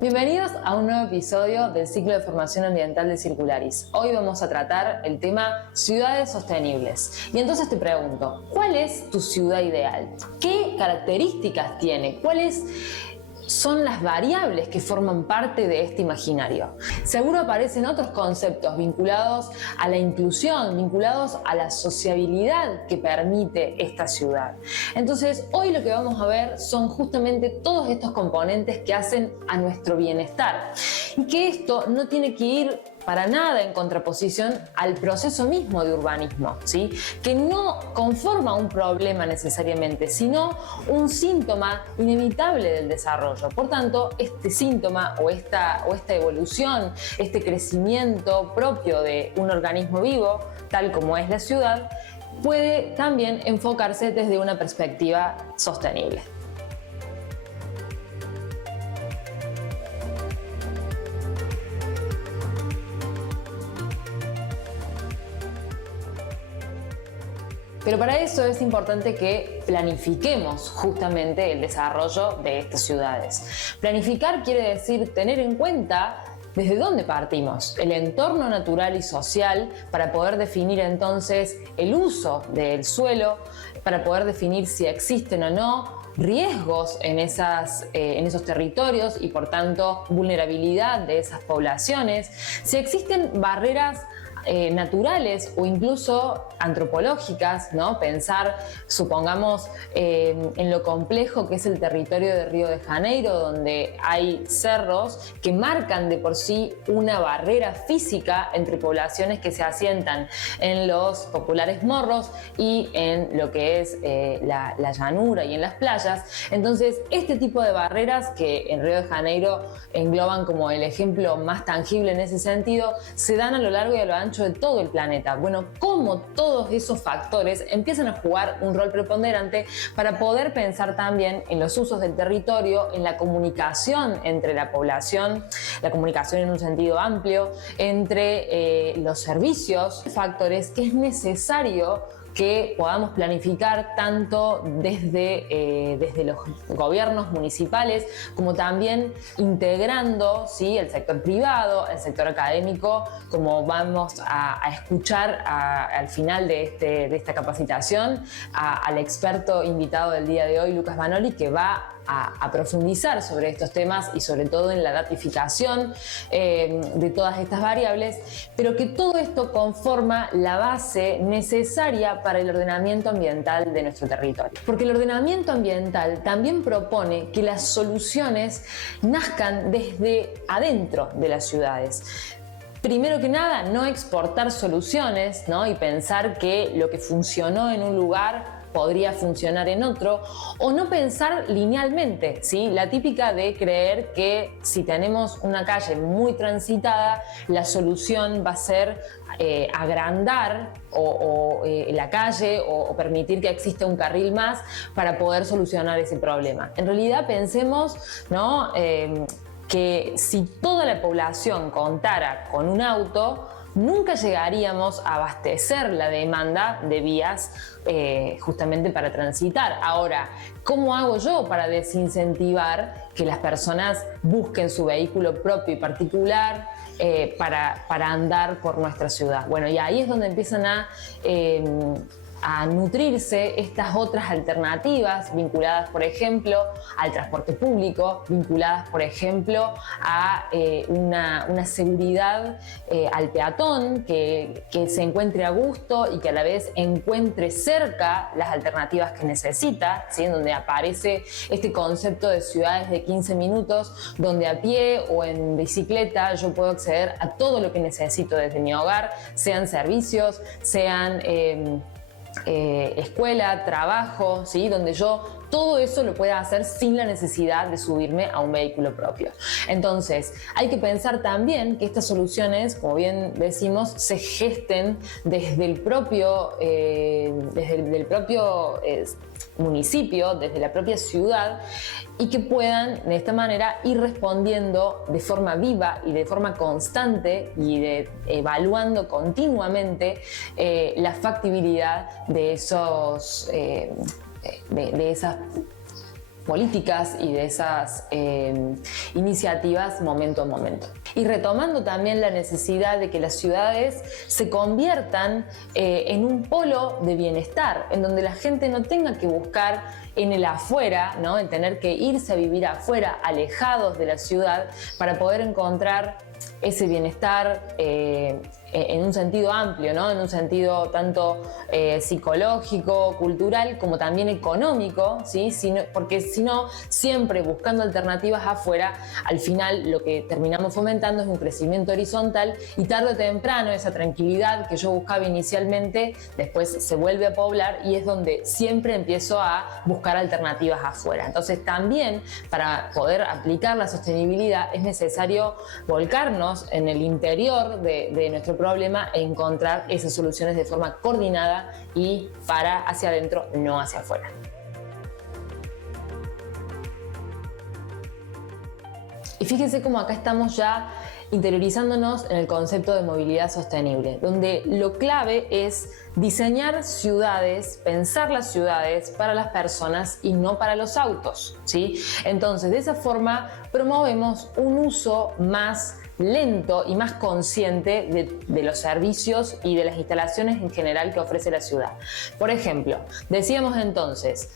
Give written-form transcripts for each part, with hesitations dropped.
Bienvenidos a un nuevo episodio del ciclo de formación ambiental de Circularis. Hoy vamos a tratar el tema ciudades sostenibles. Y entonces te pregunto, ¿cuál es tu ciudad ideal? ¿Qué características tiene? ¿Cuáles son las variables que forman parte de este imaginario? Seguro aparecen otros conceptos vinculados a la inclusión, vinculados a la sociabilidad que permite esta ciudad. Entonces, hoy lo que vamos a ver son justamente todos estos componentes que hacen a nuestro bienestar. Y que esto no tiene que ir para nada en contraposición al proceso mismo de urbanismo, ¿sí? Que no conforma un problema necesariamente, sino un síntoma inevitable del desarrollo. Por tanto, este síntoma o esta evolución, este crecimiento propio de un organismo vivo, tal como es la ciudad, puede también enfocarse desde una perspectiva sostenible. Pero para eso es importante que planifiquemos justamente el desarrollo de estas ciudades. Planificar quiere decir tener en cuenta desde dónde partimos, el entorno natural y social, para poder definir entonces el uso del suelo, para poder definir si existen o no riesgos en esos territorios y por tanto vulnerabilidad de esas poblaciones, si existen barreras naturales o incluso antropológicas, ¿no? Pensar, supongamos, en lo complejo que es el territorio de Río de Janeiro, donde hay cerros que marcan de por sí una barrera física entre poblaciones que se asientan en los populares morros y en lo que es la llanura y en las playas. Entonces, este tipo de barreras que en Río de Janeiro engloban como el ejemplo más tangible en ese sentido, se dan a lo largo y a lo ancho de todo el planeta. Bueno, cómo todos esos factores empiezan a jugar un rol preponderante para poder pensar también en los usos del territorio, en la comunicación entre la población, la comunicación en un sentido amplio, entre los servicios, factores que es necesario que podamos planificar tanto desde los gobiernos municipales como también integrando, ¿sí?, el sector privado, el sector académico, como vamos a escuchar al final de esta capacitación al experto invitado del día de hoy, Lucas Vanoli, que va a profundizar sobre estos temas y sobre todo en la datificación de todas estas variables, pero que todo esto conforma la base necesaria para el ordenamiento ambiental de nuestro territorio. Porque el ordenamiento ambiental también propone que las soluciones nazcan desde adentro de las ciudades. Primero que nada, no exportar soluciones, ¿no?, y pensar que lo que funcionó en un lugar podría funcionar en otro, o no pensar linealmente, ¿sí? La típica de creer que si tenemos una calle muy transitada, la solución va a ser agrandar la calle o permitir que exista un carril más para poder solucionar ese problema. En realidad pensemos, ¿no?, que si toda la población contara con un auto, nunca llegaríamos a abastecer la demanda de vías justamente para transitar. Ahora, ¿cómo hago yo para desincentivar que las personas busquen su vehículo propio y particular para andar por nuestra ciudad? Bueno, y ahí es donde empiezan a nutrirse estas otras alternativas vinculadas, por ejemplo, al transporte público, vinculadas, por ejemplo, a una seguridad al peatón que se encuentre a gusto y que a la vez encuentre cerca las alternativas que necesita, ¿sí?, en donde aparece este concepto de ciudades de 15 minutos, donde a pie o en bicicleta yo puedo acceder a todo lo que necesito desde mi hogar, sean servicios, sean escuela, trabajo, ¿sí?, donde yo todo eso lo pueda hacer sin la necesidad de subirme a un vehículo propio. Entonces, hay que pensar también que estas soluciones, como bien decimos, se gesten desde el propio municipio, desde la propia ciudad, y que puedan de esta manera ir respondiendo de forma viva y de forma constante y evaluando continuamente la factibilidad de esas políticas y de esas iniciativas momento a momento. Y retomando también la necesidad de que las ciudades se conviertan en un polo de bienestar, en donde la gente no tenga que buscar en el afuera, ¿no? En tener que irse a vivir afuera, alejados de la ciudad, para poder encontrar ese bienestar en un sentido amplio, ¿no? En un sentido tanto psicológico, cultural, como también económico, ¿sí? Porque si no, siempre buscando alternativas afuera, al final lo que terminamos fomentando es un crecimiento horizontal y tarde o temprano esa tranquilidad que yo buscaba inicialmente, después se vuelve a poblar y es donde siempre empiezo a buscar alternativas afuera. Entonces también para poder aplicar la sostenibilidad es necesario volcarnos en el interior de nuestro problema e encontrar esas soluciones de forma coordinada y para hacia adentro, no hacia afuera. Y fíjense cómo acá estamos ya interiorizándonos en el concepto de movilidad sostenible, donde lo clave es diseñar ciudades, pensar las ciudades para las personas y no para los autos, ¿sí? Entonces, de esa forma promovemos un uso más lento y más consciente de los servicios y de las instalaciones en general que ofrece la ciudad. Por ejemplo, decíamos entonces,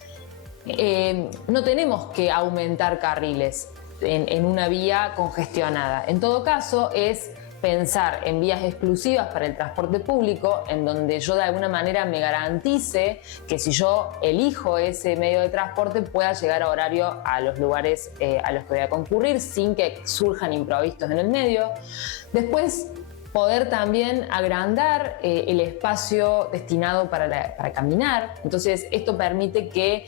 no tenemos que aumentar carriles en una vía congestionada. En todo caso, es pensar en vías exclusivas para el transporte público, en donde yo de alguna manera me garantice que si yo elijo ese medio de transporte pueda llegar a horario a los lugares a los que voy a concurrir sin que surjan imprevistos en el medio. Después, poder también agrandar el espacio destinado para caminar. Entonces, esto permite que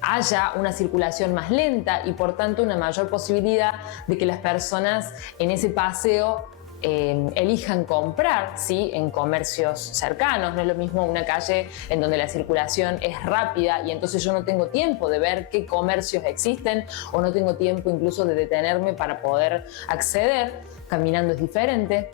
haya una circulación más lenta y por tanto una mayor posibilidad de que las personas en ese paseo elijan comprar, ¿sí? En comercios cercanos. No es lo mismo una calle en donde la circulación es rápida y entonces yo no tengo tiempo de ver qué comercios existen o no tengo tiempo incluso de detenerme para poder acceder. Caminando es diferente.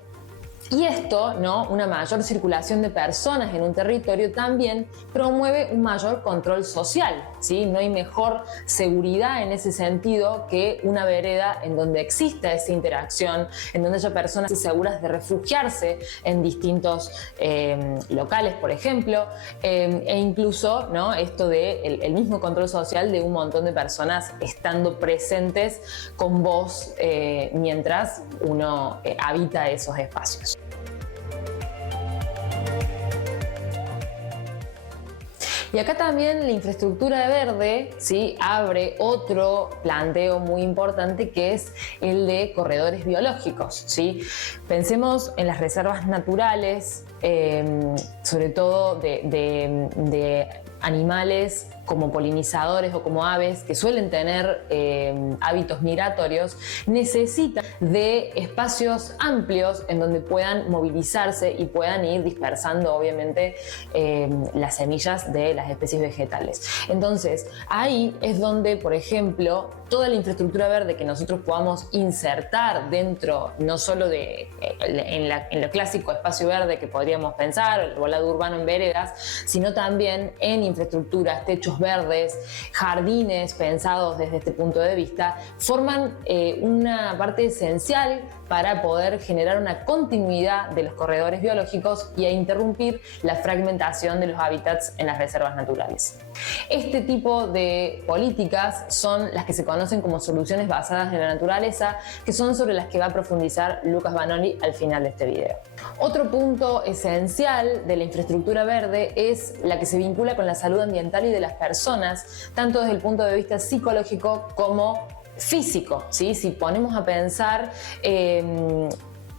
Y esto, ¿no? Una mayor circulación de personas en un territorio también promueve un mayor control social, ¿sí? No hay mejor seguridad en ese sentido que una vereda en donde exista esa interacción, en donde haya personas seguras de refugiarse en distintos locales, por ejemplo, e incluso, ¿no? Esto de el mismo control social de un montón de personas estando presentes con vos mientras uno habita esos espacios. Y acá también la infraestructura verde, ¿sí? Abre otro planteo muy importante que es el de corredores biológicos, ¿sí? Pensemos en las reservas naturales, sobre todo de animales como polinizadores o como aves que suelen tener hábitos migratorios, necesitan de espacios amplios en donde puedan movilizarse y puedan ir dispersando obviamente las semillas de las especies vegetales. Entonces ahí es donde, por ejemplo, toda la infraestructura verde que nosotros podamos insertar dentro, no solo en lo clásico espacio verde que podríamos pensar, el volado urbano en veredas, sino también en infraestructuras, techos verdes, jardines pensados desde este punto de vista, forman una parte esencial para poder generar una continuidad de los corredores biológicos y a interrumpir la fragmentación de los hábitats en las reservas naturales. Este tipo de políticas son las que se conocen como soluciones basadas en la naturaleza, que son sobre las que va a profundizar Lucas Vanoli al final de este video. Otro punto esencial de la infraestructura verde es la que se vincula con la salud ambiental y de las personas, tanto desde el punto de vista psicológico como físico, ¿sí? Si ponemos a pensar en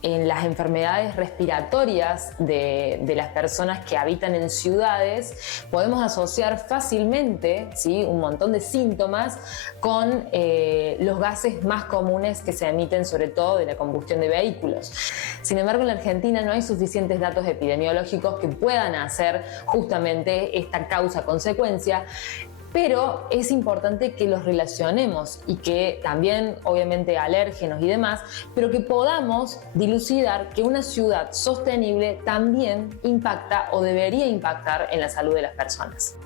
las enfermedades respiratorias de las personas que habitan en ciudades, podemos asociar fácilmente, ¿sí? Un montón de síntomas con los gases más comunes que se emiten, sobre todo de la combustión de vehículos. Sin embargo, en la Argentina no hay suficientes datos epidemiológicos que puedan hacer justamente esta causa-consecuencia, pero es importante que los relacionemos y que también, obviamente, alérgenos y demás, pero que podamos dilucidar que una ciudad sostenible también impacta o debería impactar en la salud de las personas.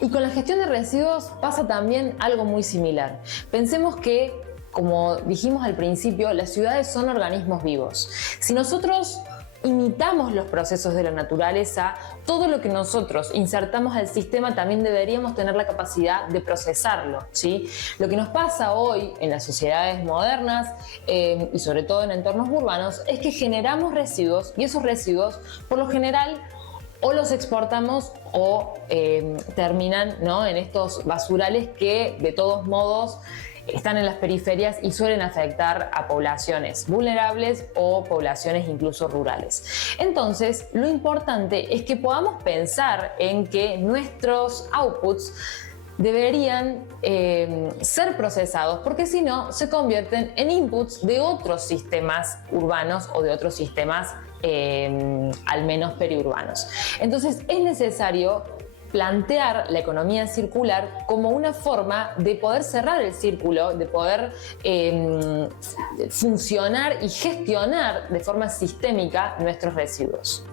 Y con la gestión de residuos pasa también algo muy similar. Pensemos que, como dijimos al principio, las ciudades son organismos vivos. Si nosotros imitamos los procesos de la naturaleza, todo lo que nosotros insertamos al sistema también deberíamos tener la capacidad de procesarlo, ¿sí? Lo que nos pasa hoy en las sociedades modernas y sobre todo en entornos urbanos es que generamos residuos y esos residuos por lo general o los exportamos o terminan, ¿no?, en estos basurales que de todos modos están en las periferias y suelen afectar a poblaciones vulnerables o poblaciones incluso rurales. Entonces, lo importante es que podamos pensar en que nuestros outputs deberían ser procesados, porque si no, se convierten en inputs de otros sistemas urbanos o de otros sistemas al menos periurbanos. Entonces, es necesario plantear la economía circular como una forma de poder cerrar el círculo, de poder funcionar y gestionar de forma sistémica nuestros residuos.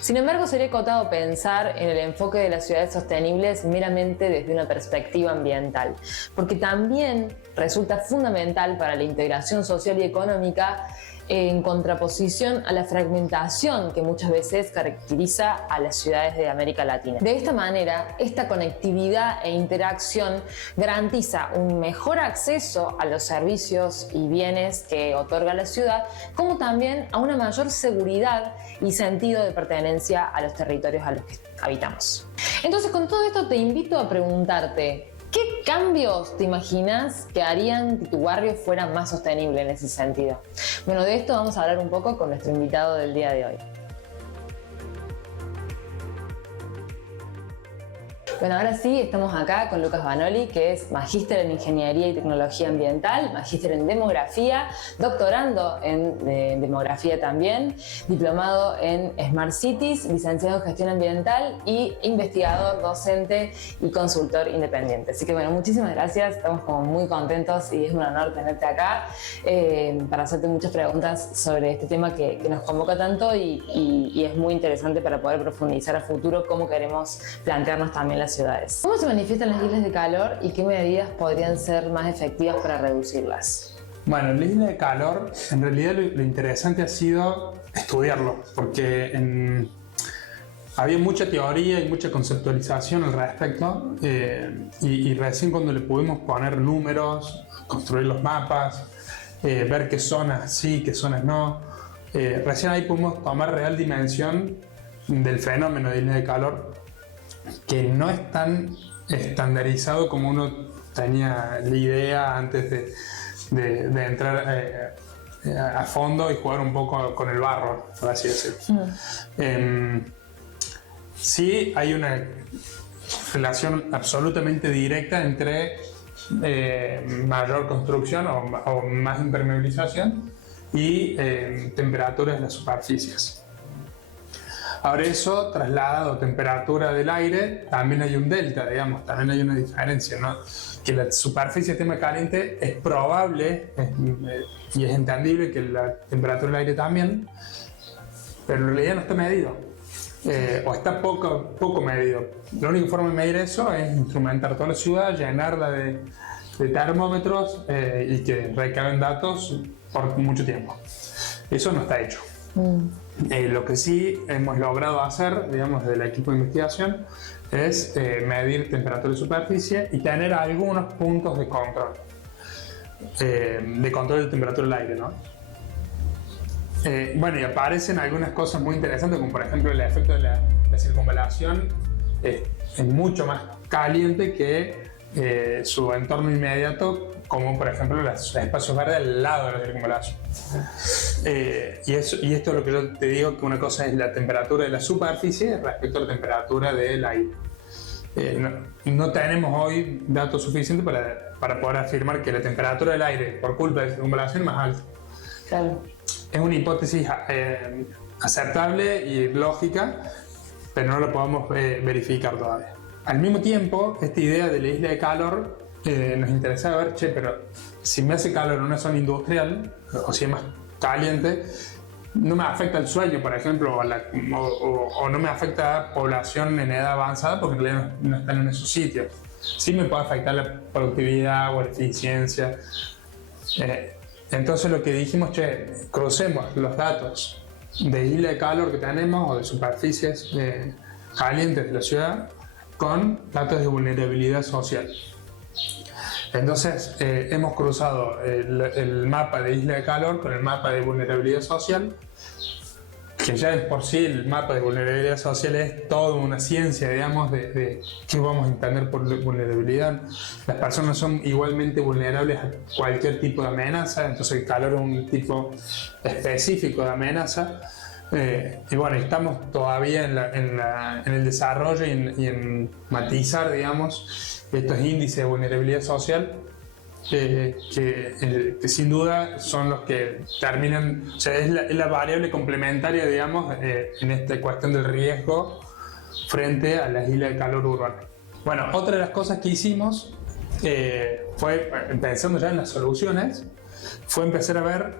Sin embargo, sería cotado pensar en el enfoque de las ciudades sostenibles meramente desde una perspectiva ambiental, porque también resulta fundamental para la integración social y económica en contraposición a la fragmentación que muchas veces caracteriza a las ciudades de América Latina. De esta manera, esta conectividad e interacción garantiza un mejor acceso a los servicios y bienes que otorga la ciudad, como también a una mayor seguridad y sentido de pertenencia a los territorios a los que habitamos. Entonces, con todo esto te invito a preguntarte: ¿qué cambios te imaginas que harían que tu barrio fuera más sostenible en ese sentido? Bueno, de esto vamos a hablar un poco con nuestro invitado del día de hoy. Bueno, ahora sí, estamos acá con Lucas Vanoli, que es magíster en Ingeniería y Tecnología Ambiental, magíster en Demografía, doctorando en Demografía también, diplomado en Smart Cities, licenciado en Gestión Ambiental y investigador, docente y consultor independiente. Así que bueno, muchísimas gracias, estamos como muy contentos y es un honor tenerte acá para hacerte muchas preguntas sobre este tema que nos convoca tanto y es muy interesante para poder profundizar a futuro cómo queremos plantearnos también las ciudades. ¿Cómo se manifiestan las islas de calor y qué medidas podrían ser más efectivas para reducirlas? Bueno, la isla de calor, en realidad lo interesante ha sido estudiarlo, porque había mucha teoría y mucha conceptualización al respecto, y recién cuando le pudimos poner números, construir los mapas, ver qué zonas sí, qué zonas no, recién ahí pudimos tomar real dimensión del fenómeno de isla de calor, que no es tan estandarizado como uno tenía la idea antes de entrar a fondo y jugar un poco con el barro, por así decirlo. Sí hay una relación absolutamente directa entre mayor construcción o más impermeabilización y temperaturas de las superficies. Ahora eso, trasladado a temperatura del aire, también hay un delta, digamos, también hay una diferencia, ¿no? Que la superficie esté más caliente es probable y es entendible que la temperatura del aire también, pero en realidad no está medido, o está poco medido. La única forma de medir eso es instrumentar toda la ciudad, llenarla de termómetros y que recaben datos por mucho tiempo. Eso no está hecho. Lo que sí hemos logrado hacer, digamos, del equipo de investigación es medir temperatura de superficie y tener algunos puntos de control de temperatura del aire, ¿no? Bueno, y aparecen algunas cosas muy interesantes, como por ejemplo el efecto de la circunvalación es mucho más caliente que su entorno inmediato, como por ejemplo los espacios verdes al lado de la circunvalación. Y esto es lo que yo te digo, que una cosa es la temperatura de la superficie respecto a la temperatura del aire. No tenemos hoy datos suficientes para poder afirmar que la temperatura del aire por culpa de la circunvalación es más alta. Claro. Es una hipótesis aceptable y lógica, pero no la podemos verificar todavía. Al mismo tiempo, esta idea de la isla de calor nos interesaba ver, pero si me hace calor en una zona industrial, o si es más caliente, no me afecta el sueño, por ejemplo, o no me afecta a población en edad avanzada porque en realidad no están en esos sitios. Sí me puede afectar la productividad o la eficiencia. Entonces lo que dijimos, crucemos los datos de isla de calor que tenemos o de superficies calientes de la ciudad con datos de vulnerabilidad social. Entonces hemos cruzado el mapa de isla de calor con el mapa de vulnerabilidad social, que ya de por sí el mapa de vulnerabilidad social es toda una ciencia, digamos, de qué vamos a entender por vulnerabilidad. Las personas son igualmente vulnerables a cualquier tipo de amenaza, entonces el calor es un tipo específico de amenaza. Y bueno, estamos todavía en el desarrollo y en matizar, digamos, estos índices de vulnerabilidad social que sin duda son los que terminan, o sea, es la variable complementaria, digamos, en esta cuestión del riesgo frente a las islas de calor urbanas. Bueno, otra de las cosas que hicimos fue, pensando ya en las soluciones, fue empezar a ver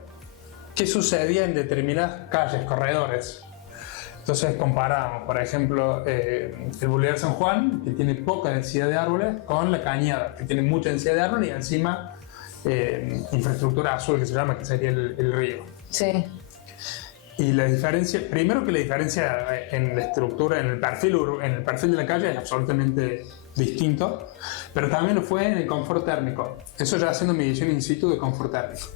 qué sucedía en determinadas calles, corredores. Entonces comparamos, por ejemplo, el Boulevard San Juan, que tiene poca densidad de árboles, con la Cañada, que tiene mucha densidad de árboles y encima infraestructura azul, que se llama, que sería el río. Sí. Y la diferencia, primero que la diferencia en la estructura, en el perfil de la calle es absolutamente distinto, pero también lo fue en el confort térmico. Eso ya haciendo medición in situ de confort térmico.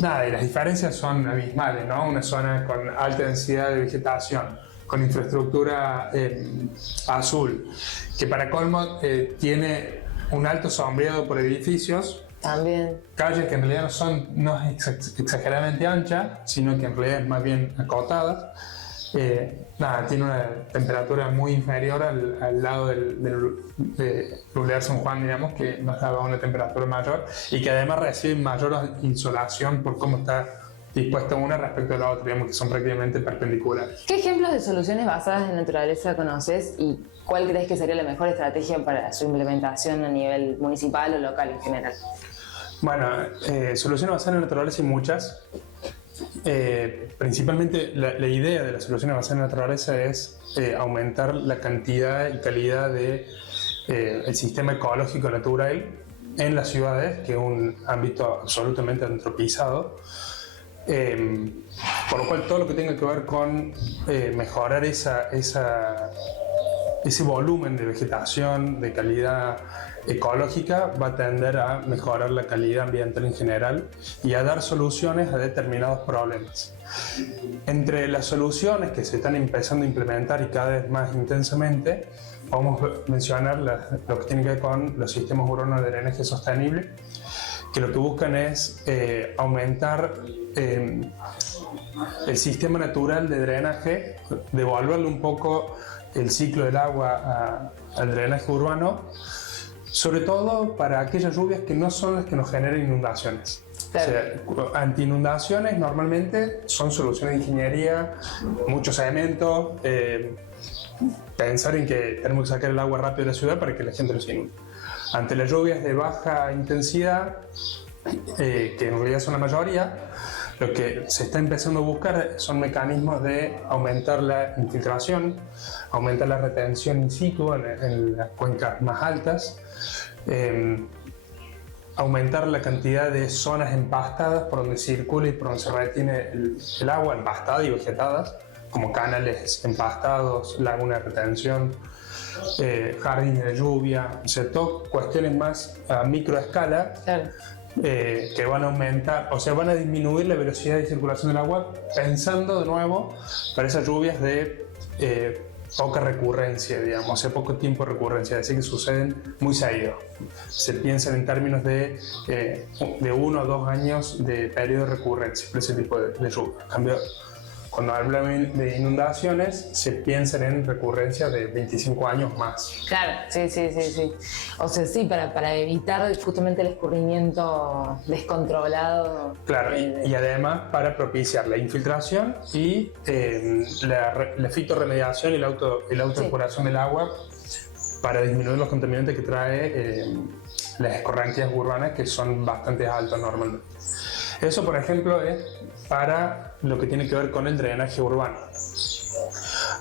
Nada, y las diferencias son abismales, ¿no? Una zona con alta densidad de vegetación, con infraestructura azul, que para colmo tiene un alto sombreado por edificios. También. Calles que en realidad no es exageradamente ancha, sino que en realidad es más bien acotada. Nada, tiene una temperatura muy inferior al lado del Boulevard San Juan, digamos, que nos daba una temperatura mayor y que además recibe mayor insolación por cómo está dispuesta una respecto a la otra, digamos, que son prácticamente perpendiculares. ¿Qué ejemplos de soluciones basadas en naturaleza conoces y cuál crees que sería la mejor estrategia para su implementación a nivel municipal o local en general? Bueno, soluciones basadas en naturaleza hay muchas. Principalmente la idea de las soluciones basadas en naturaleza es aumentar la cantidad y calidad de el sistema ecológico natural en las ciudades, que es un ámbito absolutamente antropizado, por lo cual todo lo que tenga que ver con mejorar ese volumen de vegetación de calidad ecológica va a tender a mejorar la calidad ambiental en general y a dar soluciones a determinados problemas. Entre las soluciones que se están empezando a implementar y cada vez más intensamente, podemos mencionar lo que tiene que ver con los sistemas urbanos de drenaje sostenible, que lo que buscan es aumentar el sistema natural de drenaje, devolverle un poco el ciclo del agua al drenaje urbano, sobre todo para aquellas lluvias que no son las que nos generan inundaciones. Claro. O sea, anti-inundaciones normalmente son soluciones de ingeniería, mucho cemento, pensar en que tenemos que sacar el agua rápido de la ciudad para que la gente no se inunde. Ante las lluvias de baja intensidad, que en realidad son la mayoría, lo que se está empezando a buscar son mecanismos de aumentar la infiltración, aumentar la retención in situ en las cuencas más altas, aumentar la cantidad de zonas empastadas por donde circula y por donde se retiene el agua, empastada y vegetadas, como canales empastados, lagunas de retención, jardines de lluvia, o sea, todo cuestiones más a microescala. Claro. Que van a aumentar, o sea, van a disminuir la velocidad de circulación del agua, pensando de nuevo para esas lluvias de poca recurrencia, digamos, o sea, poco tiempo de recurrencia, es decir, que suceden muy seguido. Se piensa en términos de 1 o 2 años de periodo de recurrencia para ese tipo de lluvia. En cambio, cuando hablan de inundaciones, se piensan en recurrencia de 25 años más. Claro, sí. O sea, sí, para evitar justamente el escurrimiento descontrolado. Claro, y además para propiciar la infiltración y la fitorremediación y la autodepuración del agua para disminuir los contaminantes que trae las escorrentías urbanas, que son bastante altas normalmente. Eso, por ejemplo, es para lo que tiene que ver con el drenaje urbano.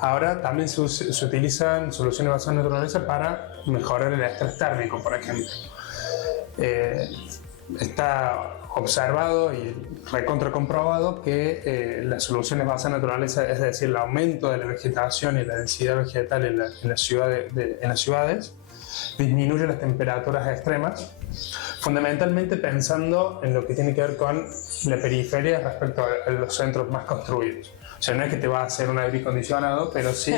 Ahora también se utilizan soluciones basadas en naturaleza para mejorar el estrés térmico, por ejemplo. Está observado y recontra comprobado que las soluciones basadas en naturaleza, es decir, el aumento de la vegetación y la densidad vegetal en las ciudades, disminuye las temperaturas extremas, fundamentalmente pensando en lo que tiene que ver con la periferia respecto a los centros más construidos. O sea, no es que te va a hacer un aire acondicionado, pero sí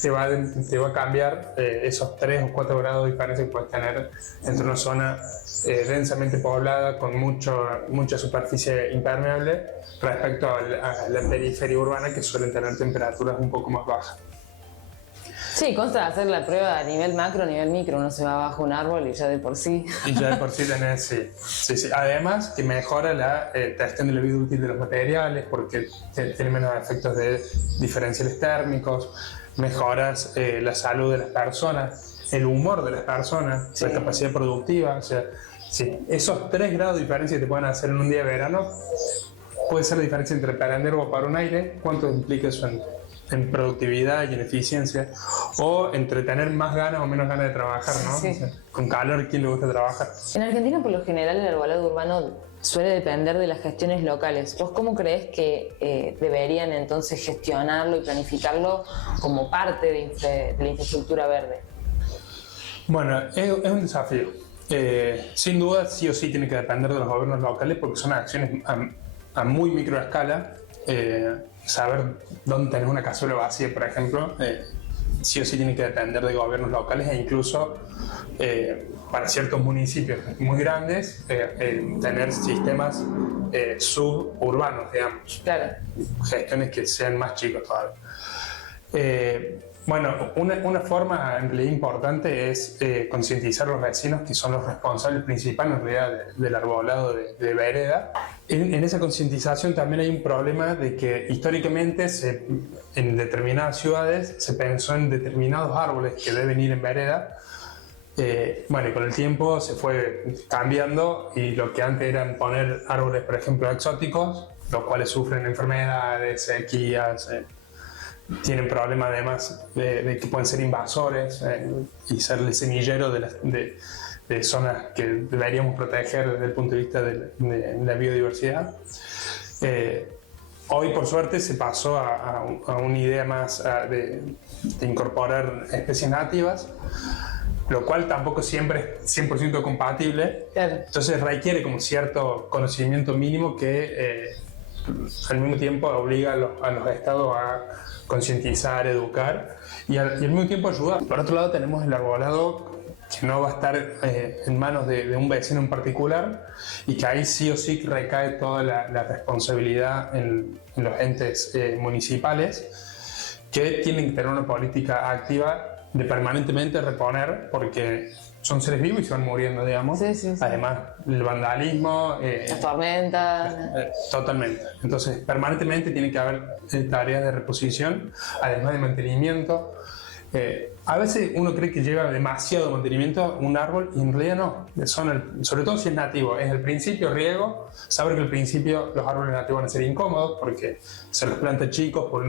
te va a cambiar esos 3 o 4 grados de diferencia que puedes tener entre una zona densamente poblada con mucha superficie impermeable respecto a la periferia urbana, que suelen tener temperaturas un poco más bajas. Sí, consta de hacer la prueba a nivel macro, a nivel micro, uno se va bajo un árbol y ya de por sí. Y ya de por sí tenés, sí. Además que mejora la gestión de la vida útil de los materiales porque tiene menos efectos de diferenciales térmicos, mejoras la salud de las personas, el humor de las personas, la capacidad productiva. O sea, sí, esos 3 grados de diferencia que te pueden hacer en un día de verano puede ser la diferencia entre prender o apagar un aire, cuánto implica eso en productividad y en eficiencia, o entre tener más ganas o menos ganas de trabajar, ¿no? Sí. O sea, con calor, ¿quién le gusta trabajar? En Argentina, por lo general, el arbolado urbano suele depender de las gestiones locales. ¿Vos cómo crees que deberían entonces gestionarlo y planificarlo como parte de la infraestructura verde? Bueno, es un desafío. Sin duda, sí o sí tiene que depender de los gobiernos locales porque son acciones a muy microescala. Saber dónde tenés una cazuela vacía, por ejemplo, sí o sí tiene que depender de gobiernos locales e incluso para ciertos municipios muy grandes tener sistemas suburbanos, digamos. Claro. Gestiones que sean más chicos todavía. Bueno, una forma en realidad importante es concientizar a los vecinos que son los responsables principales en realidad del arbolado de vereda. En esa concientización también hay un problema de que históricamente en determinadas ciudades se pensó en determinados árboles que deben ir en vereda. Bueno, y con el tiempo se fue cambiando y lo que antes eran poner árboles, por ejemplo, exóticos, los cuales sufren enfermedades, sequías, tienen problemas además de que pueden ser invasores y ser el semillero de zonas que deberíamos proteger desde el punto de vista de la biodiversidad. Hoy, por suerte, se pasó a una idea más de incorporar especies nativas, lo cual tampoco siempre es 100% compatible. Claro. Entonces requiere como cierto conocimiento mínimo que al mismo tiempo obliga a los estados a concientizar, educar y al mismo tiempo ayudar. Por otro lado tenemos el arbolado que no va a estar en manos de un vecino en particular y que ahí sí o sí recae toda la responsabilidad en los entes municipales, que tienen que tener una política activa de permanentemente reponer, porque son seres vivos y se van muriendo, digamos. Sí. Además, el vandalismo... Las tormentas. Totalmente. Entonces, permanentemente tiene que haber tareas de reposición, además de mantenimiento. A veces uno cree que lleva demasiado mantenimiento un árbol y en realidad no. Sobre todo si es nativo. Es el principio riego. Saber que al principio los árboles nativos van a ser incómodos porque se los planta chicos por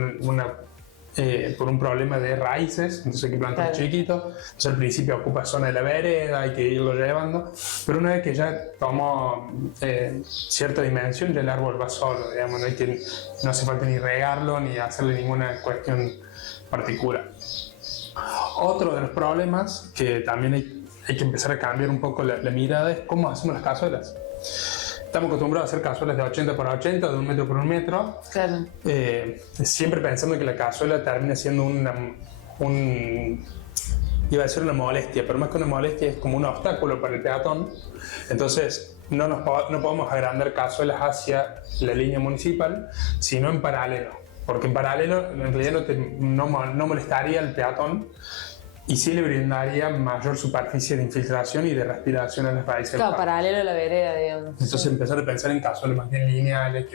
un problema de raíces, entonces hay que plantar chiquitos. Entonces al principio ocupa zona de la vereda, hay que irlo llevando, pero una vez que ya tomó cierta dimensión, ya el árbol va solo, digamos, no hace falta ni regarlo ni hacerle ninguna cuestión particular. Otro de los problemas que también hay que empezar a cambiar un poco la mirada es cómo hacemos las cazuelas. Estamos acostumbrados a hacer cazuelas de 80 por 80, de 1 metro por 1 metro. Claro. Siempre pensando que la cazuela termina siendo iba a decir una molestia, pero más que una molestia es como un obstáculo para el peatón. Entonces no podemos agrandar cazuelas hacia la línea municipal, sino en paralelo. Porque en paralelo en realidad no molestaría al peatón y sí le brindaría mayor superficie de infiltración y de respiración a las raíces. Claro, paralelo a la vereda, digamos. Entonces empezar a pensar en cazuelas más bien lineales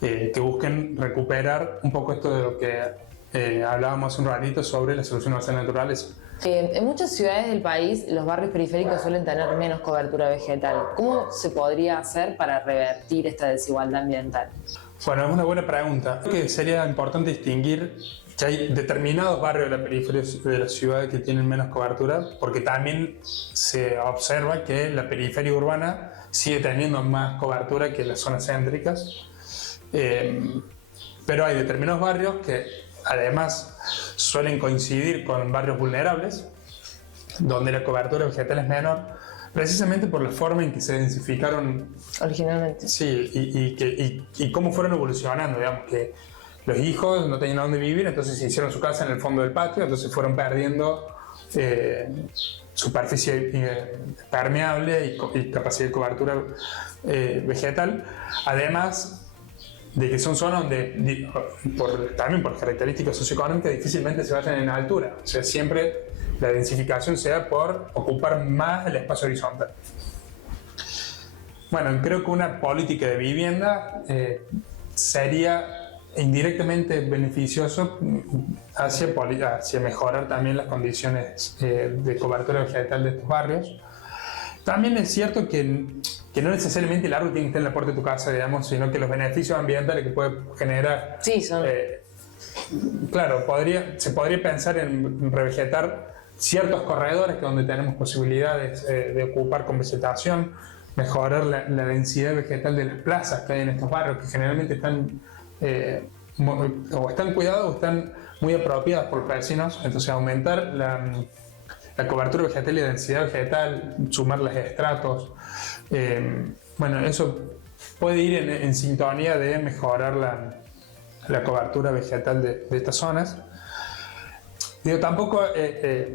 que busquen recuperar un poco esto de lo que hablábamos hace un ratito sobre las soluciones basadas en naturales. En muchas ciudades del país los barrios periféricos suelen tener menos cobertura vegetal. ¿Cómo se podría hacer para revertir esta desigualdad ambiental? Bueno, es una buena pregunta. Creo que sería importante distinguir que hay determinados barrios de la periferia de la ciudad que tienen menos cobertura, porque también se observa que la periferia urbana sigue teniendo más cobertura que las zonas céntricas. Pero hay determinados barrios que además suelen coincidir con barrios vulnerables, donde la cobertura vegetal es menor, precisamente por la forma en que se densificaron originalmente. Sí, y cómo fueron evolucionando, digamos, que los hijos no tenían dónde vivir, entonces se hicieron su casa en el fondo del patio, entonces fueron perdiendo superficie permeable y capacidad de cobertura vegetal, además de que son zonas donde, también por características socioeconómicas, difícilmente se vayan en altura, o sea, siempre la densificación se da por ocupar más el espacio horizontal. Bueno, creo que una política de vivienda sería indirectamente beneficioso hacia mejorar también las condiciones de cobertura vegetal de estos barrios. También es cierto que no necesariamente el árbol tiene que estar en la puerta de tu casa, digamos, sino que los beneficios ambientales que puede generar... Sí, son... claro, se podría pensar en revegetar ciertos corredores donde tenemos posibilidades de ocupar con vegetación, mejorar la densidad vegetal de las plazas que hay en estos barrios, que generalmente están o están cuidados o están muy apropiadas por los vecinos, entonces aumentar la cobertura vegetal y la densidad vegetal, sumar los estratos, bueno, eso puede ir en sintonía de mejorar la cobertura vegetal de estas zonas. Digo, tampoco,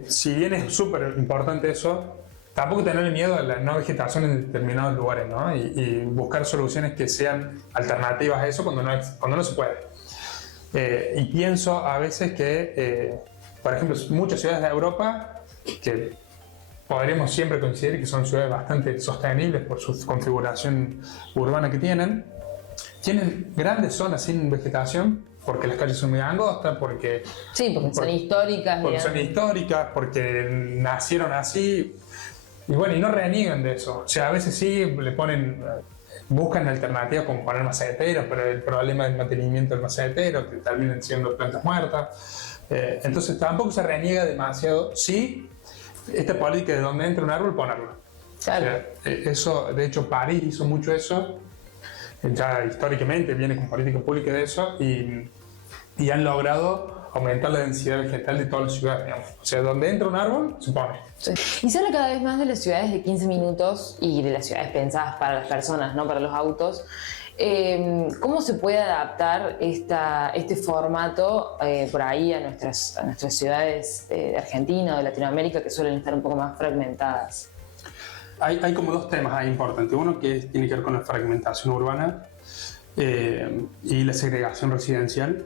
si bien es súper importante eso, tampoco tener miedo a la no vegetación en determinados lugares, ¿no? Y buscar soluciones que sean alternativas a eso cuando no se puede. Y pienso a veces que, por ejemplo, muchas ciudades de Europa, que podríamos siempre considerar que son ciudades bastante sostenibles por su configuración urbana que tienen grandes zonas sin vegetación, porque las calles son muy angostas, porque son históricas. Porque son históricas, porque nacieron así. Y bueno, y no reniegan de eso. O sea, a veces sí buscan alternativas como poner maceteros, pero el problema del mantenimiento del macetero, que terminan siendo plantas muertas. Entonces tampoco se reniega demasiado. Sí, esta política de donde entra un árbol, ponerlo. Claro. O sea, eso, de hecho, París hizo mucho eso. Ya históricamente viene con política pública de eso y han logrado aumentar la densidad vegetal de todas las ciudades, digamos. O sea, donde entra un árbol, se pone. Sí. Y se habla cada vez más de las ciudades de 15 minutos y de las ciudades pensadas para las personas, no para los autos. ¿Cómo se puede adaptar este formato por ahí a nuestras ciudades de Argentina o de Latinoamérica, que suelen estar un poco más fragmentadas? Hay como dos temas ahí importantes. Uno que tiene que ver con la fragmentación urbana y la segregación residencial,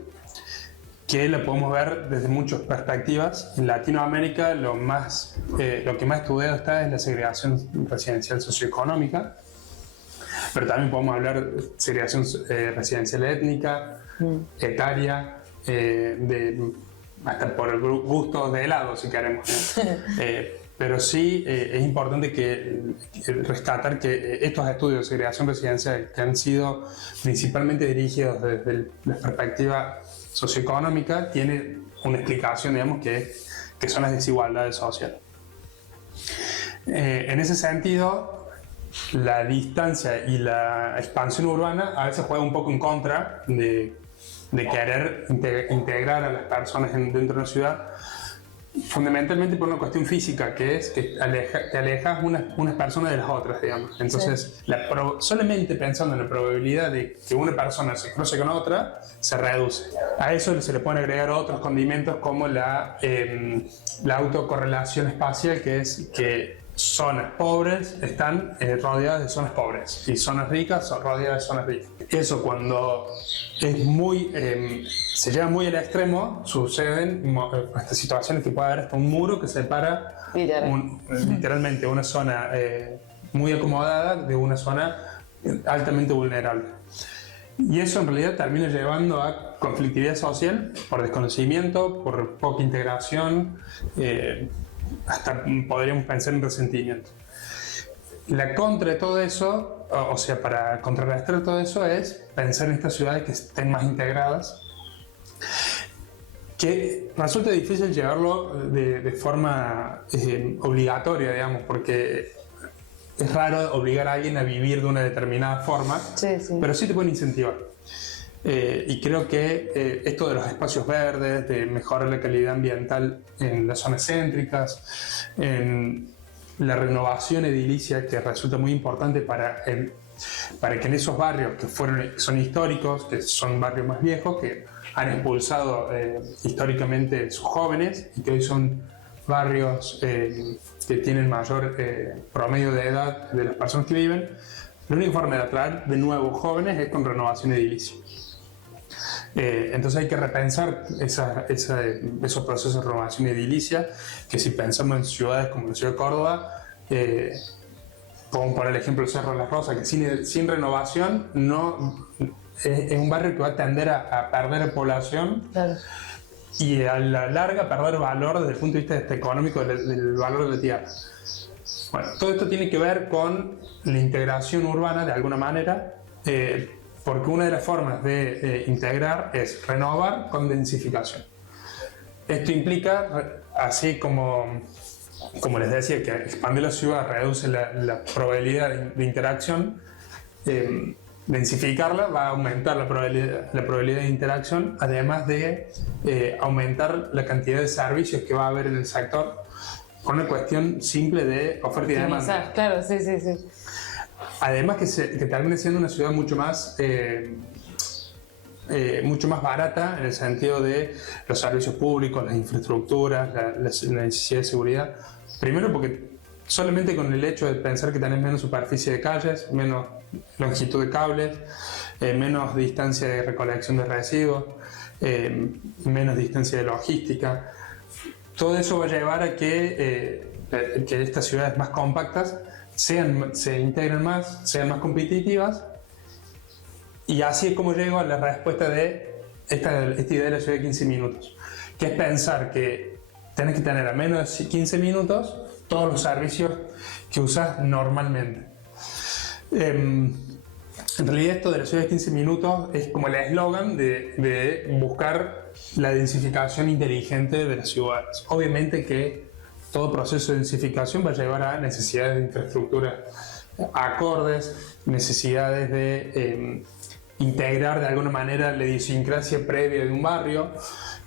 que la podemos ver desde muchas perspectivas. En Latinoamérica lo que más estudiado está es la segregación residencial socioeconómica, pero también podemos hablar de segregación residencial étnica, etaria, hasta por gustos de helado, si queremos. Pero sí es importante rescatar que estos estudios de segregación residencial, que han sido principalmente dirigidos desde la perspectiva socioeconómica, tienen una explicación, digamos, que son las desigualdades sociales. En ese sentido, la distancia y la expansión urbana a veces juega un poco en contra de querer integrar a las personas dentro de una ciudad, fundamentalmente por una cuestión física, que es que te alejas unas personas de las otras, digamos. Entonces, sí, solamente pensando en la probabilidad de que una persona se cruce con otra, se reduce. A eso se le pueden agregar otros condimentos como la autocorrelación espacial, que es que zonas pobres están rodeadas de zonas pobres y zonas ricas son rodeadas de zonas ricas. Eso, cuando se lleva muy al extremo, suceden estas situaciones que puede haber hasta un muro que separa literalmente una zona muy acomodada de una zona altamente vulnerable. Y eso en realidad termina llevando a conflictividad social por desconocimiento, por poca integración, hasta podríamos pensar en resentimiento. La contra de todo eso, o sea, para contrarrestar todo eso, es pensar en estas ciudades que estén más integradas, que resulta difícil llevarlo de forma obligatoria, digamos, porque es raro obligar a alguien a vivir de una determinada forma, pero sí te pueden incentivar. Y creo que esto de los espacios verdes, de mejorar la calidad ambiental en las zonas céntricas, en la renovación edilicia, que resulta muy importante para que en esos barrios que son históricos, que son barrios más viejos, que han expulsado históricamente sus jóvenes y que hoy son barrios que tienen mayor promedio de edad de las personas que viven, la única forma de atraer de nuevo jóvenes es con renovación edilicia. Entonces hay que repensar esos procesos de renovación edilicia, que si pensamos en ciudades como la ciudad de Córdoba, podemos poner el ejemplo del Cerro de las Rosas, que sin renovación es un barrio que va a tender a perder población, claro, y a la larga perder valor desde el punto de vista económico del valor de la tierra. Bueno, todo esto tiene que ver con la integración urbana de alguna manera, porque una de las formas de integrar es renovar con densificación. Esto implica, así como les decía, que expandir la ciudad reduce la probabilidad de interacción, densificarla va a aumentar la probabilidad de interacción, además de aumentar la cantidad de servicios que va a haber en el sector, por una cuestión simple de oferta y demanda. Claro, sí. Además que termine siendo una ciudad mucho más barata, en el sentido de los servicios públicos, las infraestructuras, la necesidad de seguridad. Primero porque solamente con el hecho de pensar que tenés menos superficie de calles, menos longitud de cables, menos distancia de recolección de residuos, menos distancia de logística, todo eso va a llevar a que estas ciudades más compactas se integren más, sean más competitivas, y así es como llego a la respuesta de esta idea de la ciudad de 15 minutos, que es pensar que tenés que tener a menos de 15 minutos todos los servicios que usas normalmente. En realidad esto de la ciudad de 15 minutos es como el eslogan de buscar la densificación inteligente de las ciudades. Obviamente que todo proceso de densificación va a llevar a necesidades de infraestructura acordes, necesidades de integrar de alguna manera la idiosincrasia previa de un barrio,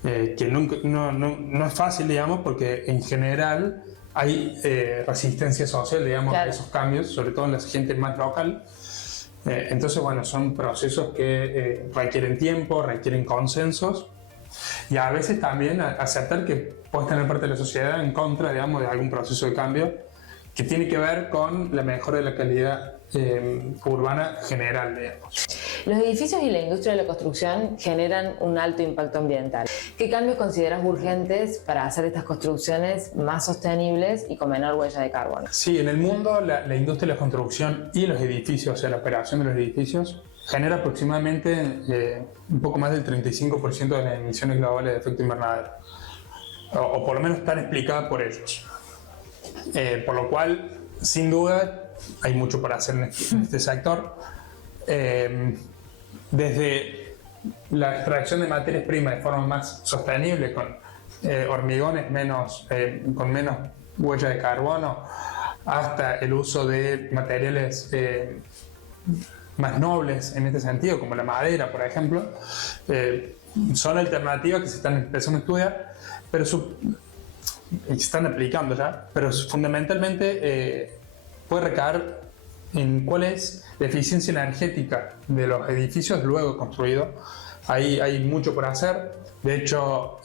que no es fácil, digamos, porque en general hay resistencia social, digamos, claro, a esos cambios, sobre todo en la gente más local. Entonces, bueno, son procesos que requieren tiempo, requieren consensos, y a veces también aceptar que puedes tener parte de la sociedad en contra, digamos, de algún proceso de cambio que tiene que ver con la mejora de la calidad urbana general, digamos. Los edificios y la industria de la construcción generan un alto impacto ambiental. ¿Qué cambios consideras urgentes para hacer estas construcciones más sostenibles y con menor huella de carbono? Sí, en el mundo la industria de la construcción y los edificios, o sea, la operación de los edificios, genera aproximadamente un poco más del 35% de las emisiones globales de efecto invernadero, o por lo menos están explicadas por ellos. Por lo cual, sin duda, hay mucho por hacer en este sector. Desde la extracción de materias primas de forma más sostenible, con hormigones con menos huella de carbono, hasta el uso de materiales más nobles en este sentido, como la madera, por ejemplo, son alternativas que se están empezando a estudiar, pero y se están aplicando ya, pero fundamentalmente puede recaer en cuál es la eficiencia energética de los edificios luego construidos. Hay mucho por hacer. De hecho,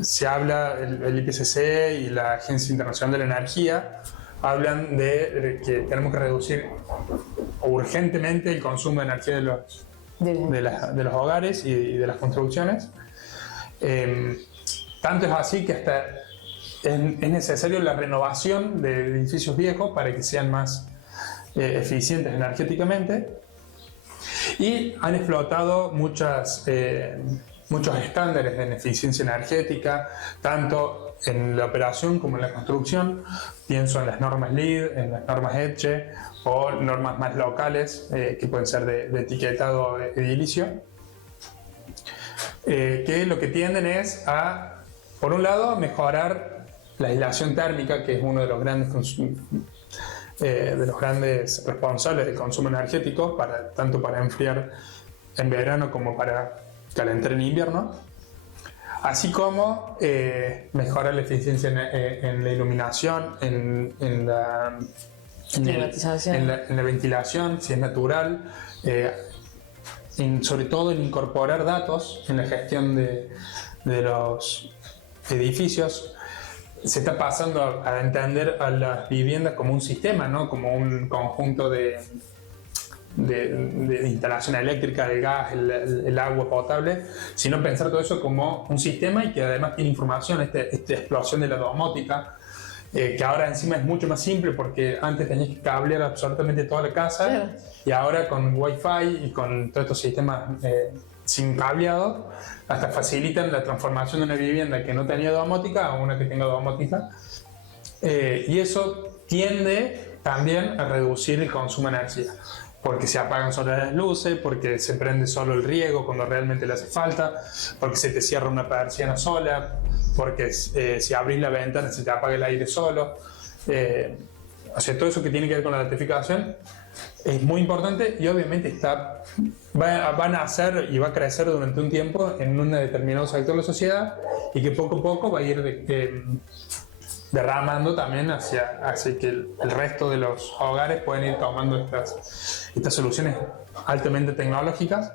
se habla, el IPCC y la Agencia Internacional de la Energía hablan de que tenemos que reducir urgentemente el consumo de energía de los hogares y de las construcciones. Tanto es así que hasta es necesario la renovación de edificios viejos para que sean más eficientes energéticamente, y han explotado muchas muchos estándares en eficiencia energética, tanto en la operación como en la construcción. Pienso en las normas LEED, en las normas EDGE o normas más locales que pueden ser de etiquetado edilicio, que lo que tienden es a, por un lado, a mejorar la aislación térmica, que es uno de los grandes responsables del consumo energético, tanto para enfriar en verano como para calentar en invierno, así como mejorar la eficiencia en la iluminación, en la ventilación, si es natural, sobre todo en incorporar datos en la gestión de los edificios. Se está pasando a entender a las viviendas como un sistema, ¿no? Como un conjunto de instalación eléctrica, de gas, el agua potable, sino pensar todo eso como un sistema y que además tiene información, esta explosión de la domótica, que ahora encima es mucho más simple porque antes tenías que cablear absolutamente toda la casa, claro. Y ahora con Wi-Fi y con todos estos sistemas sin cableado, hasta facilitan la transformación de una vivienda que no tenía domótica a una que tenga domótica, y eso tiende también a reducir el consumo de energía, porque se apagan solo las luces, porque se prende solo el riego cuando realmente le hace falta, porque se te cierra una persiana sola, porque si abrís la ventana se te apaga el aire solo. O sea, todo eso que tiene que ver con la electrificación es muy importante y obviamente va a nacer y va a crecer durante un tiempo en un determinado sector de la sociedad y que poco a poco va a ir derramando también hacia que el resto de los hogares pueden ir tomando estas soluciones altamente tecnológicas,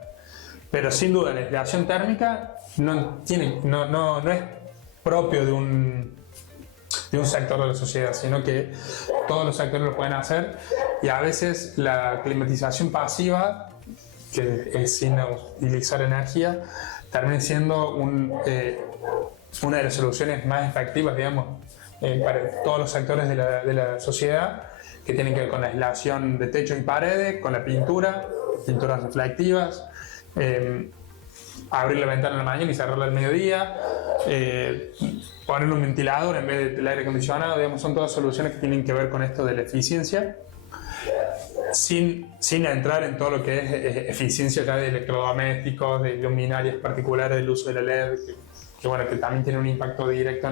pero sin duda la aislación térmica no es propio de un sector de la sociedad, sino que todos los sectores lo pueden hacer, y a veces la climatización pasiva, que es sin utilizar energía, termina siendo una de las soluciones más efectivas, digamos, para todos los sectores de la sociedad, que tienen que ver con la aislación de techos y paredes, con la pinturas reflectivas, abrir la ventana en la mañana y cerrarla al mediodía, poner un ventilador en vez del aire acondicionado, digamos, son todas soluciones que tienen que ver con esto de la eficiencia, sin entrar en todo lo que es eficiencia ya de electrodomésticos, de luminarias particulares, del uso de la LED, que también tiene un impacto directo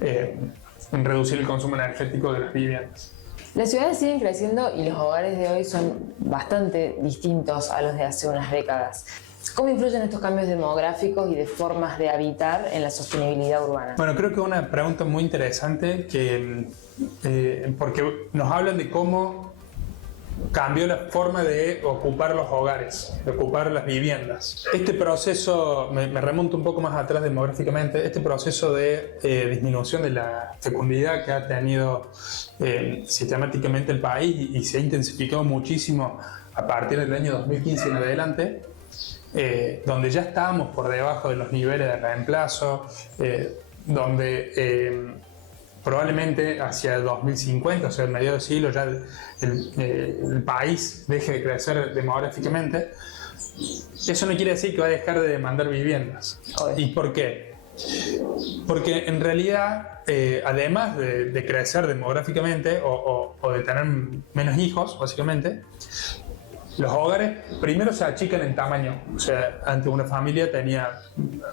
en reducir el consumo energético de las viviendas. Las ciudades siguen creciendo y los hogares de hoy son bastante distintos a los de hace unas décadas. ¿Cómo influyen estos cambios demográficos y de formas de habitar en la sostenibilidad urbana? Bueno, creo que es una pregunta muy interesante porque nos hablan de cómo cambió la forma de ocupar los hogares, de ocupar las viviendas. Este proceso, me remonto un poco más atrás demográficamente, este proceso de disminución de la fecundidad que ha tenido sistemáticamente el país y se ha intensificado muchísimo a partir del año 2015 en adelante, donde ya estábamos por debajo de los niveles de reemplazo, donde probablemente hacia 2050, o sea, en medio del siglo, ya el país deje de crecer demográficamente. Eso no quiere decir que va a dejar de demandar viviendas. ¿Y por qué? Porque en realidad, además de crecer demográficamente o de tener menos hijos, básicamente, los hogares primero se achican en tamaño. O sea, antes una familia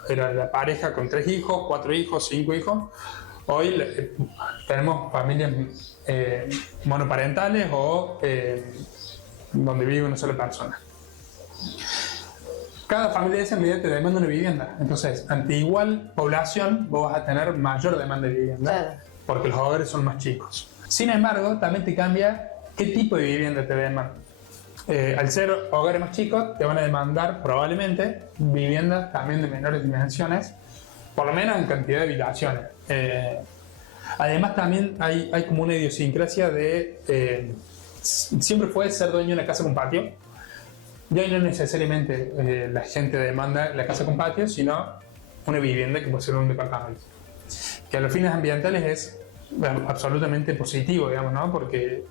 era la pareja con 3 hijos, 4 hijos, 5 hijos. Hoy tenemos familias monoparentales o donde vive una sola persona. Cada familia de esa medida te demanda una vivienda. Entonces, ante igual población, vos vas a tener mayor demanda de vivienda, claro, porque los hogares son más chicos. Sin embargo, también te cambia qué tipo de vivienda te demandan. Al ser hogares más chicos, te van a demandar probablemente viviendas también de menores dimensiones, por lo menos en cantidad de habitaciones. Además también hay como una idiosincrasia de siempre fue ser dueño de una casa con patio, y hoy no necesariamente la gente demanda la casa con patio, sino una vivienda que puede ser un departamento, que a los fines ambientales es absolutamente positivo, digamos, ¿no? Porque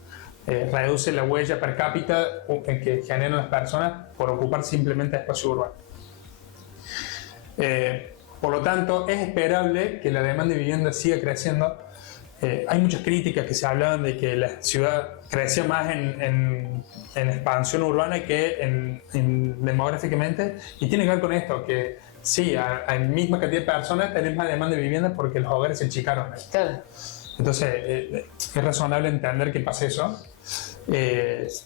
reduce la huella per cápita que generan las personas por ocupar simplemente espacio urbano. Por lo tanto, es esperable que la demanda de vivienda siga creciendo. Hay muchas críticas que se hablaban de que la ciudad crecía más en expansión urbana que demográficamente, y tiene que ver con esto, que sí, a misma cantidad de personas tenemos más demanda de vivienda porque los hogares se achicaron. Claro. Entonces, es razonable entender que pase eso.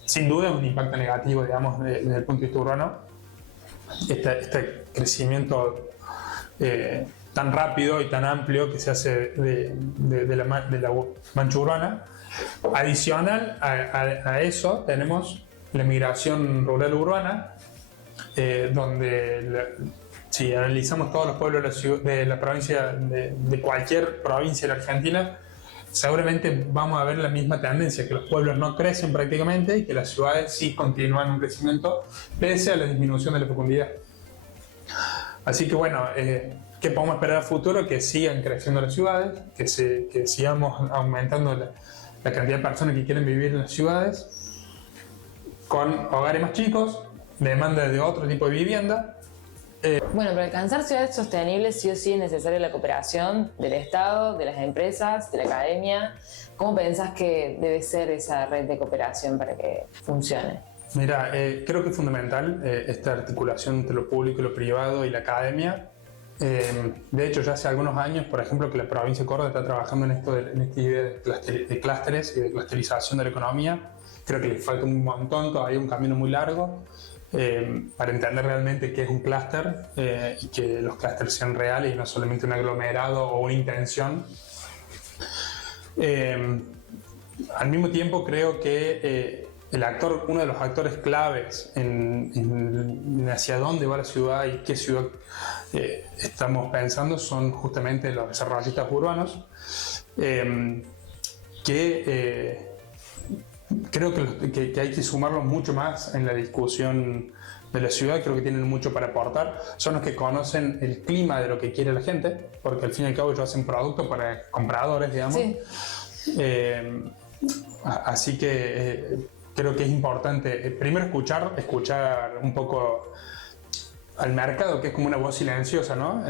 Sin duda es un impacto negativo, digamos, desde el punto de vista urbano, este crecimiento tan rápido y tan amplio que se hace de la mancha urbana. Adicional a eso tenemos la migración rural urbana, donde si analizamos todos los pueblos de la provincia, de cualquier provincia de la Argentina, seguramente vamos a ver la misma tendencia, que los pueblos no crecen prácticamente y que las ciudades sí continúan un crecimiento pese a la disminución de la fecundidad. Así que bueno, ¿qué podemos esperar al futuro? Que sigan creciendo las ciudades, que sigamos aumentando la cantidad de personas que quieren vivir en las ciudades, con hogares más chicos, demanda de otro tipo de vivienda. Bueno, para alcanzar ciudades sostenibles sí o sí es necesaria la cooperación del Estado, de las empresas, de la academia. ¿Cómo pensás que debe ser esa red de cooperación para que funcione? Mira, creo que es fundamental esta articulación entre lo público y lo privado y la academia. De hecho, ya hace algunos años, por ejemplo, que la provincia de Córdoba está trabajando en esta idea de clústeres y de clusterización de la economía. Creo que le falta un montón, todavía un camino muy largo para entender realmente qué es un clúster y que los clústeres sean reales y no solamente un aglomerado o una intención. Al mismo tiempo, creo que uno de los actores claves en hacia dónde va la ciudad y qué ciudad estamos pensando son justamente los desarrollistas urbanos, creo que hay que sumarlos mucho más en la discusión de la ciudad. Creo que tienen mucho para aportar. Son los que conocen el clima de lo que quiere la gente, porque al fin y al cabo ellos hacen productos para compradores, digamos. Sí. Así que creo que es importante primero escuchar un poco al mercado, que es como una voz silenciosa, ¿no?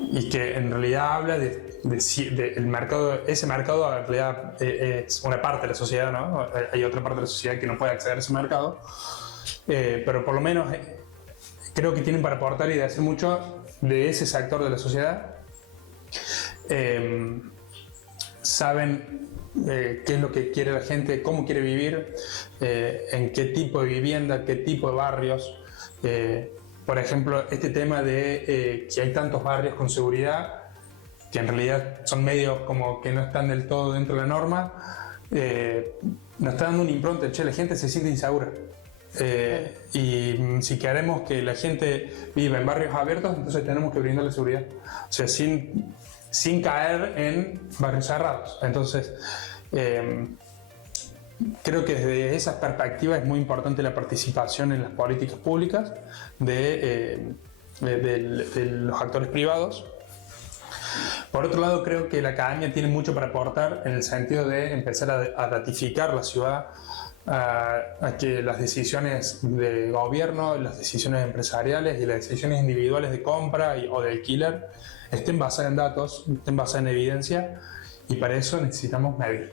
Y que en realidad habla el mercado. Ese mercado en realidad es una parte de la sociedad, ¿no? Hay otra parte de la sociedad que no puede acceder a ese mercado, pero por lo menos creo que tienen para aportar y de hacer mucho de ese sector de la sociedad. Saben qué es lo que quiere la gente, cómo quiere vivir, en qué tipo de vivienda, qué tipo de barrios. Por ejemplo, este tema de que hay tantos barrios con seguridad que en realidad son medios como que no están del todo dentro de la norma, nos está dando una impronta. La gente se siente insegura. Y si queremos que la gente viva en barrios abiertos, entonces tenemos que brindarle seguridad. O sea, sin caer en barrios cerrados. Entonces, creo que desde esas perspectivas es muy importante la participación en las políticas públicas de los actores privados. Por otro lado, creo que la academia tiene mucho para aportar en el sentido de empezar a ratificar la ciudad, a que las decisiones de gobierno, las decisiones empresariales y las decisiones individuales de compra o de alquiler estén basadas en datos, estén basadas en evidencia, y para eso necesitamos medir.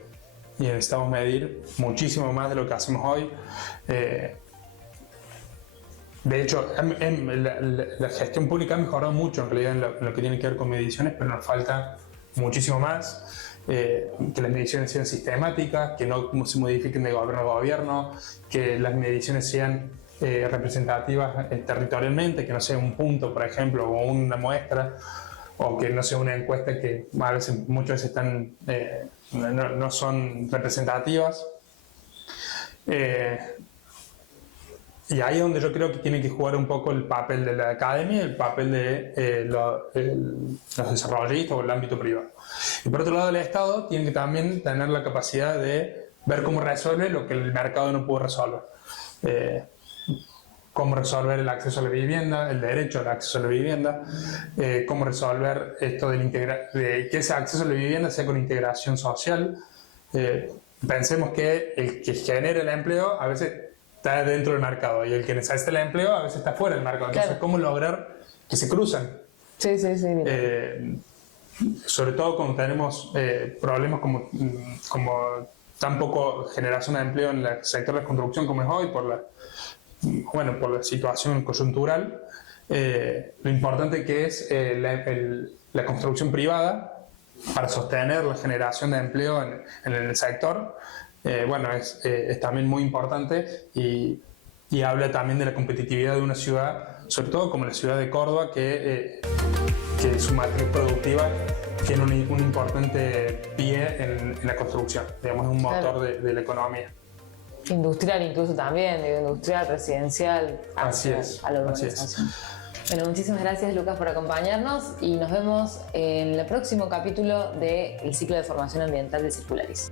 Y necesitamos medir muchísimo más de lo que hacemos hoy. De hecho, la gestión pública ha mejorado mucho en realidad en lo que tiene que ver con mediciones, pero nos falta muchísimo más. Que las mediciones sean sistemáticas, que no se modifiquen de gobierno a gobierno, que las mediciones sean representativas territorialmente, que no sea un punto, por ejemplo, o una muestra, o que no sea una encuesta que muchas veces no son representativas. Y ahí es donde yo creo que tiene que jugar un poco el papel de la academia y el papel de los desarrollistas o el ámbito privado. Y por otro lado, el Estado tiene que también tener la capacidad de ver cómo resuelve lo que el mercado no pudo resolver. Cómo resolver el acceso a la vivienda, el derecho al acceso a la vivienda, cómo resolver esto de que ese acceso a la vivienda sea con integración social. Pensemos que el que genera el empleo a veces está dentro del mercado y el que necesita el empleo a veces está fuera del mercado. Entonces, claro, ¿cómo lograr que se cruzan. Sí, sí, sí. Sobre todo cuando tenemos problemas como tan poco generación de empleo en el sector de construcción como es hoy, por la situación coyuntural, lo importante que es la construcción privada para sostener la generación de empleo en el sector, es también muy importante y habla también de la competitividad de una ciudad, sobre todo como la ciudad de Córdoba, que su matriz productiva tiene un importante pie en la construcción, digamos, es un motor de la economía. Industrial incluso también, industrial, residencial, Así es, a la urbanización. Bueno, muchísimas gracias Lucas por acompañarnos y nos vemos en el próximo capítulo del ciclo de formación ambiental de Circularis.